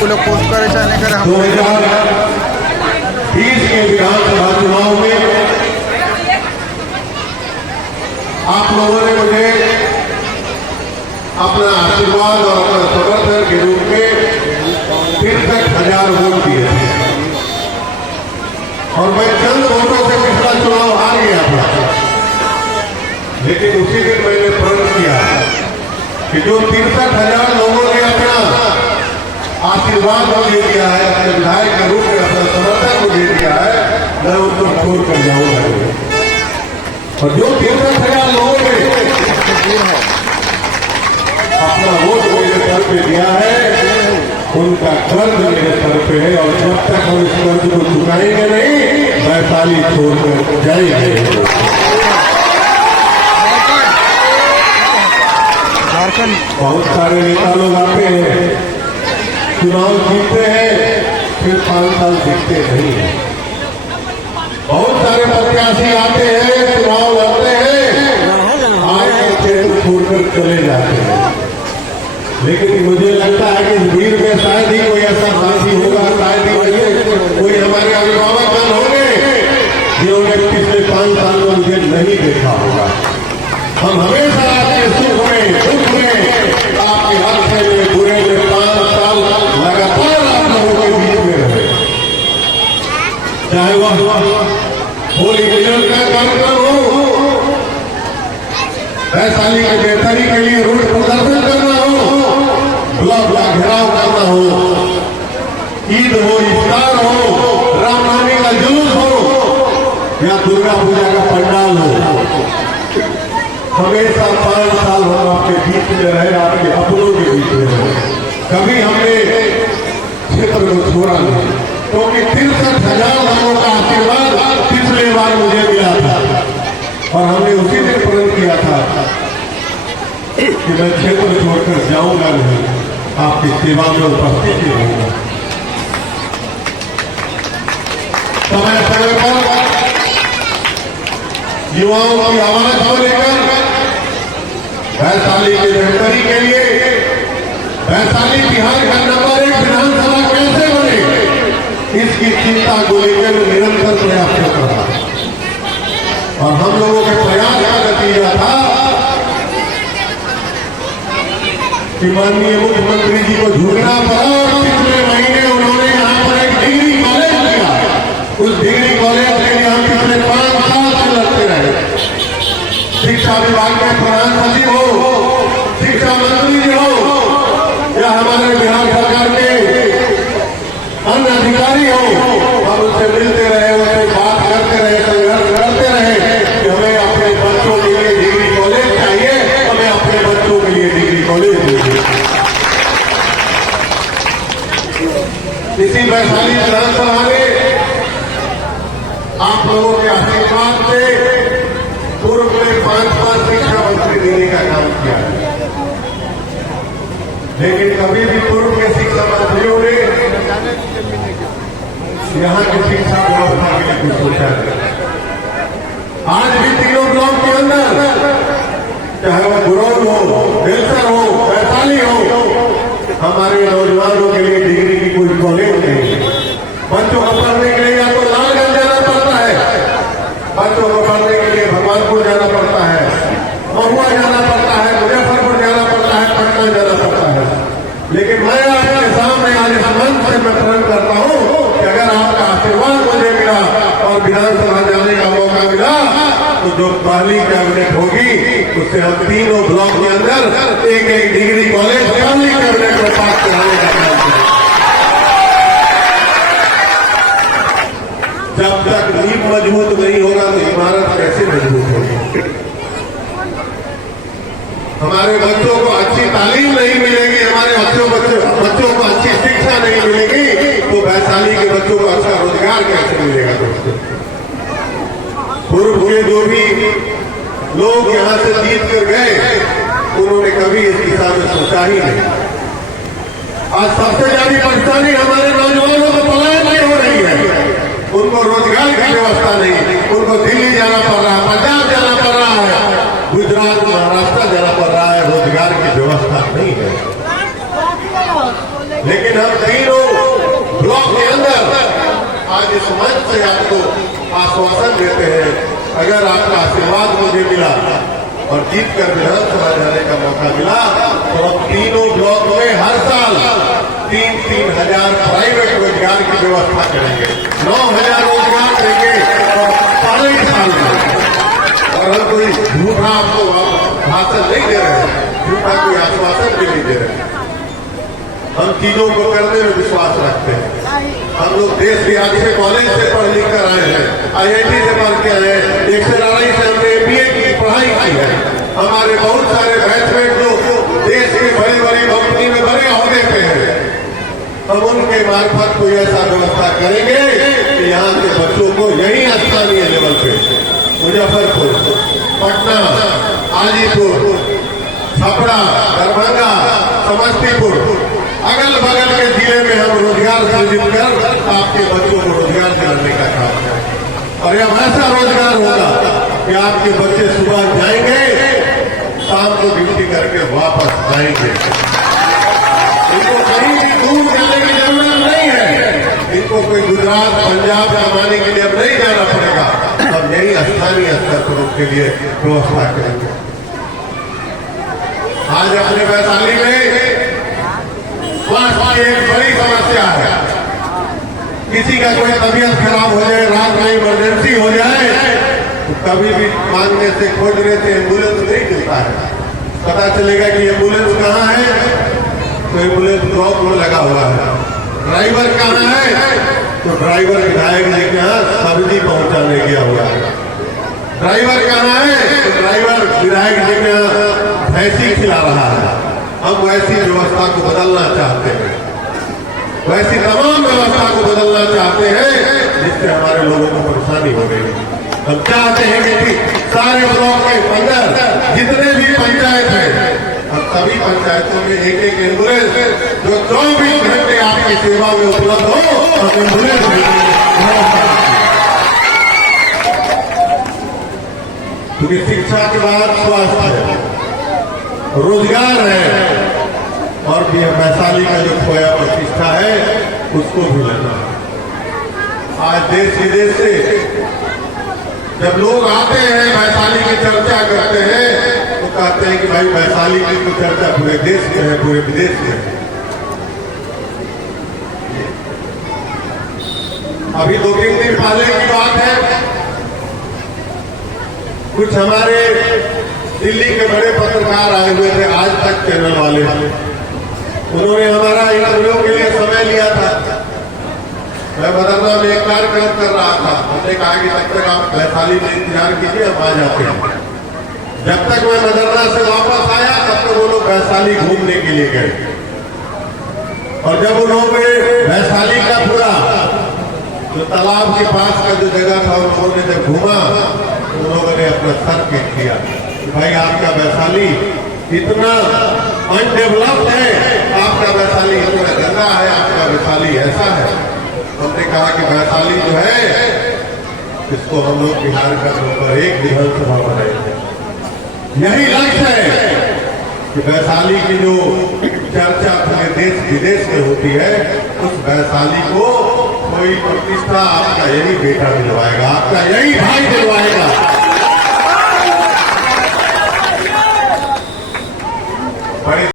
पुलो post करे जाने कर हम 2020 के विधानसभा चुनाव में आप लोगों ने मुझे अपना आशीर्वाद और अपना समर्थन के रूप में 63,000 वोट दिए थे और मैं चंद वोटों से पिछला चुनाव हार गया था। लेकिन उसी दिन मैंने प्रण किया कि जो 63,000 लोगों ने अपना आशीर्वाद मुझे दिया है, अपने विधायक के रूप में अपना समर्थन मुझे दिया है, मैं उनको छोड़ कर जाऊंगा। और जो 63,000 लोगों ने अपना वोट मेरे सर पे दिया है, उनका कर्ज मेरे सर पे है और जब तक हम इस कर्ज को चुकाएंगे नहीं, वैशाली छोड़कर जाएंगे। बहुत सारे नेता लोग आते हैं, चुनाव जीतते हैं, फिर 5 साल दिखते नहीं है। बहुत सारे प्रत्याशी आते हैं, चुनाव लड़ते हैं, आगे क्षेत्र छोड़कर चले जाते हैं। लेकिन मुझे लगता है कि इस भीड़ में शायद ही कोई ऐसा साथी होगा, शायद ही कोई हमारे अभिभावक होंगे जिन्होंने पिछले 5 साल में मुझे नहीं देखा होगा। हम हमेशा आपके सुख में, दुख में, आपके अच्छे में, बुरे में 5 साल लगातार आप लोगों के बीच में रहे। चाहे वह होली मिलन का कार्यक्रम हो, वैशाली की बेहतरी के लिए रोड प्रदर्शन करना हो, ब्लॉक का घेराव करना हो, ईद हो, इफ्तार हो, रामनवमी का जुलूस हो या दुर्गा पूजा का पंडाल हो, हमेशा 5 साल हम आपके बीच में रहे, आपके अपनों के बीच में रहे। कभी हमने क्षेत्र को छोड़ा नहीं, क्योंकि 63,000 लोगों का आशीर्वाद पिछले बार मुझे मिला था और हमने उसी दिन प्रण किया था कि मैं क्षेत्र छोड़कर जाऊंगा नहीं, आपकी सेवा में उपस्थित रहूंगा। समय समय पर युवाओं की आवाज को लेकर वैशाली की बेहतरी के लिए, वैशाली बिहार का नंबर 1 विधानसभा कैसे बने, इसकी चिंता को लेकर निरंतर प्रयास कर रहा है। और हम लोगों के प्रयास का नतीजा था कि माननीय मुख्यमंत्री जी को झुकना पड़ा और पिछले महीने उन्होंने यहाँ पर एक डिग्री कॉलेज किया। उस डिग्री कॉलेज के लिए हम पिछले 5 साल से लड़ते रहे। शिक्षा विभाग के प्रधान सचिव हो, शिक्षा मंत्री जी हो या हमारे बिहार सरकार के अन्य अधिकारी हो, हम उनसे मिलते रहे, उनसे बात करते रहे, संघर्ष करते रहे कि हमें अपने बच्चों के लिए डिग्री कॉलेज चाहिए, हमें अपने बच्चों के लिए डिग्री कॉलेज चाहिए। इसी वैशाली विधानसभा में आप लोगों के आशीर्वाद से पूर्व में 5 शिक्षा मंत्री देने का काम किया, लेकिन कभी भी पूर्व के शिक्षा मंत्रियों ने यहाँ की शिक्षा व्यवस्था के लिए कुछ सोचा नहीं। आज भी तीनों ब्लॉक के अंदर, चाहे वो गुरौल हो, बेलसर हो, वैशाली हो, हमारे नौजवानों के लिए डिग्री की कोई कॉलेज नहीं है। बच्चों को पढ़ने के लिए या तो लालगंज जाना पड़ता है, बच्चों को पढ़ने के लिए भगवानपुर जाना पड़ता है, महुआ जाना पड़ता है, मुजफ्फरपुर जाना पड़ता है, पटना जाना पड़ता है। लेकिन मैं आपके सामने आज इस मंच से मैं प्रण करता हूँ कि अगर आपका आशीर्वाद मुझे मिला और विधानसभा जाने का मौका मिला, तो जो पहली कैबिनेट होगी उससे हम तीनों ब्लॉक के अंदर एक डिग्री कॉलेज पहली कैबिनेट में पास कराने का काम करें। जब तक नींव मजबूत नहीं होगा तो इमारत कैसे मजबूत होगी। हमारे बच्चों को अच्छी तालीम नहीं मिलेगी, हमारे बच्चों को अच्छी शिक्षा नहीं मिलेगी, तो वैशाली के बच्चों को अच्छा रोजगार कैसे मिलेगा। दोस्तों, पूर्व के जो भी लोग यहाँ से जीत कर गए, उन्होंने कभी इस दिशा में सोचा ही नहीं। आज सबसे ज्यादा परेशानी हमारे नौजवानों को पलायन नहीं हो रही है, उनको रोजगार की व्यवस्था नहीं, उनको दिल्ली जाना पड़ रहा है, पंजाब जाना पड़ रहा है, गुजरात, महाराष्ट्र जाना पड़ रहा है, रोजगार की व्यवस्था नहीं है। लेकिन हम तीनों ब्लॉक के अंदर आज इस मंच से आपको आश्वासन देते हैं, अगर आपका आशीर्वाद मुझे मिला और जीत कर विधानसभा जाने का मौका मिला तो हम तीनों ब्लॉक में हर साल 3-3 हजार प्राइवेट रोजगार की व्यवस्था करेंगे, 9,000 रोजगार देंगे और 5 साल में। और हम कोई झूठा आपको भाषण नहीं दे रहे हैं, झूठा कोई आश्वासन भी नहीं दे रहे हैं, हम चीजों को करने में विश्वास रखते हैं। हम लोग देश के अच्छे कॉलेज से पढ़ लिख कर आए हैं, IIT से पढ़ के आए हैं, 144 से हमने MBA की पढ़ाई की है। हमारे बहुत सारे बैचमेट जो देश के बड़ी बड़ी कंपनी में बड़े ओहदे पे हैं, हम उनके मार्फत कोई ऐसा व्यवस्था करेंगे कि यहाँ के बच्चों को यही स्थानीय लेवल पे मुजफ्फरपुर, पटना, हाजीपुर, छपरा, दरभंगा, समस्तीपुर, अगल बगल के जिले में हम रोजगार सृजित कर आपके बच्चों को रोजगार दिलाने का काम करें। और यह ऐसा रोजगार होगा कि आपके बच्चे सुबह जाएंगे, शाम को ड्यूटी करके वापस आएंगे। इनको कहीं भी दूर जाने की जरूरत नहीं है, इनको कोई गुजरात, पंजाब कमाने के लिए अब नहीं जाना पड़ेगा। हम यही स्थानीय स्तर पर उनके लिए व्यवस्था करेंगे। आज अपने वैशाली में स्वास्थ्य की एक बड़ी समस्या है। किसी का कोई तबीयत खराब हो जाए, रात में इमरजेंसी हो जाए, तो कभी भी मांगने से खोजने से एम्बुलेंस नहीं मिलता है। पता चलेगा कि एम्बुलेंस कहाँ है, तो एम्बुलेंस ब्लॉक में लगा हुआ है। ड्राइवर कहाँ है, तो ड्राइवर विधायक जी के यहाँ सब्जी पहुंचाने गया हुआ है। ड्राइवर कहाँ है, तो ड्राइवर विधायक जी के यहाँ भैंसी खिला रहा है। हम वैसी व्यवस्था को बदलना चाहते हैं, वैसी तमाम व्यवस्था को बदलना चाहते हैं जिससे हमारे लोगों को परेशानी हो रही है। हम चाहते हैं कि सारे ब्लॉक के अंदर जितने भी पंचायत हैं, हम सभी पंचायतों में एक एम्बुलेंस जो 24 घंटे आपकी सेवा में उपलब्ध हो, हम एम्बुलेंस क्योंकि शिक्षा के बाद स्वास्थ्य है, रोजगार है और भी वैशाली का जो खोया प्रतिष्ठा है उसको भी लेना। आज देश विदेश से जब लोग आते हैं, वैशाली की चर्चा करते हैं, तो कहते हैं कि भाई वैशाली की तो चर्चा पूरे देश में है, पूरे विदेश में है। अभी 2-3 दिन पहले की बात है, कुछ हमारे दिल्ली के बड़े पत्रकार आए हुए थे, आज तक चैनल वाले, उन्होंने हमारा इंटरव्यू के लिए समय लिया था। मैं मदरना में एक कार्यक्रम कर रहा था, हमने कहा कि तब तक आप वैशाली में इंतजार कीजिए, हम आ जाते हैं। जब तक मैं मदरना से वापस आया तब तक वो लोग वैशाली घूमने के लिए गए, और जब उन्होंने वैशाली का पूरा जो तालाब के पास का जो जगह था उन्होंने जब घूमा, तो उन लोगों ने अपना सर पीट किया कि भाई आपका वैशाली इतना अनडेवलप्ड है, आपका वैशाली इतना गंदा है, आपका वैशाली ऐसा है। हमने कहा कि वैशाली जो है इसको हम लोग बिहार का नंबर 1 विधानसभा बनाएंगे। यही लक्ष्य है कि वैशाली की जो चर्चा पूरे देश विदेश में होती है, उस वैशाली को कोई प्रतिष्ठा आपका यही बेटा दिलवाएगा, आपका यही भाई दिलवाएगा।